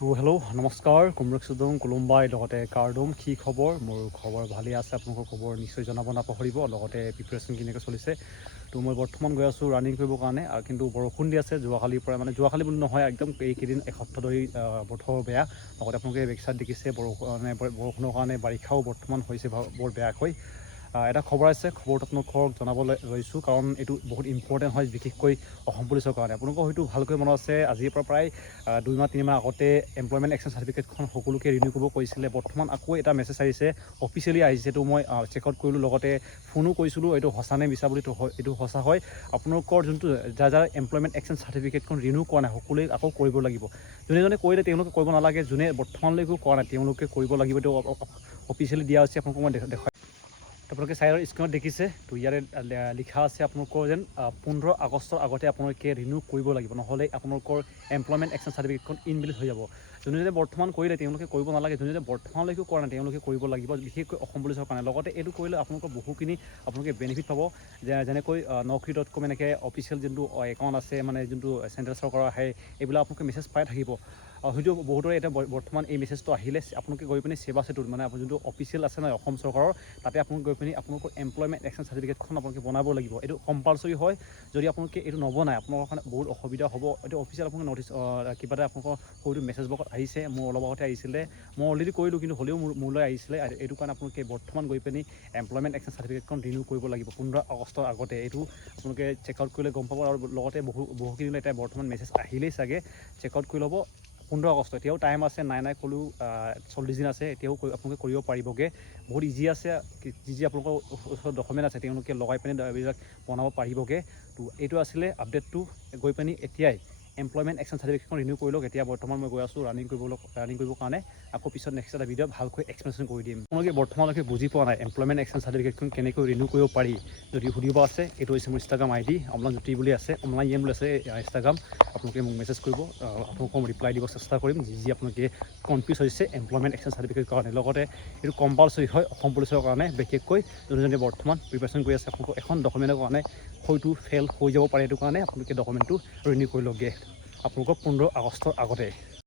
hello' নমস্কাৰ কুমৰক চুদং কোলম্বাই লগতে কাৰ্ডম কি খবৰ মোৰ খবৰ ভালেই আছে আপোনালোকৰ খবৰ নিশ্চয় জনাব নাপাহৰিব লগতে প্ৰিপেৰেশ্যন কেনেকৈ চলিছে তো মই বৰ্তমান গৈ আছোঁ ৰানিং কৰিবৰ কাৰণে আৰু কিন্তু বৰষুণ দি আছে যোৱাকালিৰ পৰা মানে যোৱাকালি বুলি নহয় একদম এইকেইদিন এসপ্তাহ ধৰি বতৰ বেয়া লগতে আপোনালোকে বেকচাইড দেখিছে বৰষুণৰ কাৰণে বাৰিষাও বৰ্তমান হৈছে বৰ বেয়াকৈ এটা খবৰ আছে খবৰটো আপোনালোকক জনাবলৈ লৈছোঁ কাৰণ এইটো বহুত ইম্পৰ্টেণ্ট হয় বিশেষকৈ অসম পুলিচৰ কাৰণে আপোনালোকৰ হয়তো ভালকৈ মনত আছে আজিৰ পৰা প্ৰায় 2 মাহ 3 মাহ আগতে এমপ্লয়মেণ্ট এক্সচেঞ্জ চাৰ্টিফিকেটখন সকলোকে ৰিনিউ কৰিব কৈছিলে বৰ্তমান আকৌ এটা মেছেজ আহিছে অফিচিয়েলি আহিছে তো মই চেক আউট কৰিলোঁ লগতে ফোনো কৰিছিলোঁ এইটো সঁচা নে মিছা বুলি এইটো সঁচা হয় আপোনালোকৰ যোনটো যাৰ এমপ্লয়মেণ্ট এক্সচেঞ্জ চাৰ্টিফিকেটখন ৰিনিউ কৰা নাই সকলোৱে আকৌ কৰিব লাগিব যোনে কৰিলে তেওঁলোকে কৰিব নালাগে যোনে বৰ্তমানলৈকেও কৰা নাই তেওঁলোকে কৰিব লাগিব এইটো অফিচিয়েলি দিয়া হৈছে আপোনালোকক মই দেখাই আপোনালোকে চাইডৰ স্ক্ৰীণত দেখিছে তো ইয়াতে লিখা আছে আপোনালোকৰ যেন 15 আগষ্টৰ আগতে আপোনালোকে ৰিনিউ কৰিব লাগিব নহ'লে আপোনালোকৰ এমপ্লয়মেণ্ট এক্সচেঞ্জ চাৰ্টিফিকেটখন ইনভেলিড হৈ যাব যোনে বৰ্তমান কৰিলে তেওঁলোকে কৰিব নালাগে যোনে বৰ্তমানলৈকেও কৰা নাই তেওঁলোকে কৰিব লাগিব বিশেষকৈ অসম পুলিচৰ কাৰণে লগতে এইটো কৰিলে আপোনালোকৰ বহুখিনি আপোনালোকে বেনিফিট পাব যেনেকৈ naukri.com এনেকৈ অফিচিয়েল যোনটো একাউণ্ট আছে মানে যোনটো চেণ্ট্ৰেল চৰকাৰৰ আহে এইবিলাক আপোনালোকে মেছেজ পাই থাকিব হয়তো বহুতৰে এতিয়া বৰ্তমান এই মেছেজটো আহিলে আপোনালোকে গৈ পিনি সেৱা সেতুত মানে আপোনাৰ যোনটো অফিচিয়েল আছে নহয় অসম চৰকাৰৰ তাতে আপোনালোকে গৈ পিনি আপোনালোকৰ এমপ্লয়মেণ্ট এক্সচেঞ্জ চাৰ্টিফিকেটখন আপোনালোকে বনাব লাগিব এইটো কম্পালচৰি হয় যদি আপোনালোকে এইটো নবনায় আপোনালোকৰ কাৰণে বহুত অসুবিধা হ'ব এইটো অফিচিয়েল আপোনালোকে নটিচ কিবা এটা আপোনালোকৰ সৰুটো মেছেজ বক্সত আহিছে মোৰ অলপ আগতে আহিছিলে মই অলৰেডি কৰিলোঁ কিন্তু হ'লেও মোলৈ আহিছিলে আৰু এইটো কাৰণে আপোনালোকে বৰ্তমান গৈ পিনি এমপ্লয়মেণ্ট এক্সচেঞ্জ চাৰ্টিফিকেটখন ৰিনিউ কৰিব লাগিব 15 আগষ্টৰ আগতে এইটো আপোনালোকে চেক আউট কৰিলে গম পাব আৰু লগতে বহুখিনি এতিয়া বৰ্তমান মেছেজ আহিলেই চাগে চেক আউট কৰি ল'ব 15 আগষ্ট এতিয়াও টাইম আছে নাই ক'লেও 40 দিন আছে এতিয়াও আপোনালোকে কৰিব পাৰিবগৈ বহুত ইজি আছে যি আপোনালোকৰ ওচৰত ডকুমেণ্ট আছে তেওঁলোকে লগাই পিনি এইবিলাক বনাব পাৰিবগৈ তো এইটো আছিলে আপডেটটো গৈ পিনি এতিয়াই এমপ্লয়মেণ্ট এক্সচেঞ্জ চাৰ্টিফিকেটখন ৰিনিউ কৰি লওক এতিয়া বৰ্তমান মই গৈ আছোঁ ৰানিং কৰিবৰ কাৰণে আকৌ পিছত নেক্সট এটা ভিডিঅ' ভালকৈ এক্সপ্লেনেশ্যন কৰি দিম আপোনালোকে বৰ্তমানলৈকে বুজি পোৱা নাই এমপ্লয়মেণ্ট এক্সচেঞ্জ চাৰ্টিফিকেটখন কেনেকৈ ৰিনিউ কৰিব পাৰি যদি সুধিব আছে এইটো হৈছে মোৰ ইনষ্টাগ্ৰাম ID অমলান জ্যোতি বুলি আছে অমলান ইএম বুলি আছে ইনষ্টাগ্ৰাম আপোনালোকে মোক মেছেজ কৰিব আপোনালোকক ৰিপ্লাই দিব চেষ্টা কৰিম যি আপোনালোকে কনফিউজ হৈছে এমপ্লয়মেণ্ট এক্সচেঞ্জ চাৰ্টিফিকেটৰ কাৰণে লগতে এইটো কম্পালচৰি হয় অসম পুলিচৰ কাৰণে বিশেষকৈ যোনে বৰ্তমান প্ৰিপেৰেশ্যন কৰি আছে আপোনালোকক এখন ডকুমেণ্টৰ কাৰণে হয়তো ফেইল হৈ যাব পাৰে এইটো কাৰণে আপোনালোকে ডকুমেণ্টটো ৰিনিউ কৰি লওকগৈ আপোনালোকৰ 15 আগষ্টৰ আগতে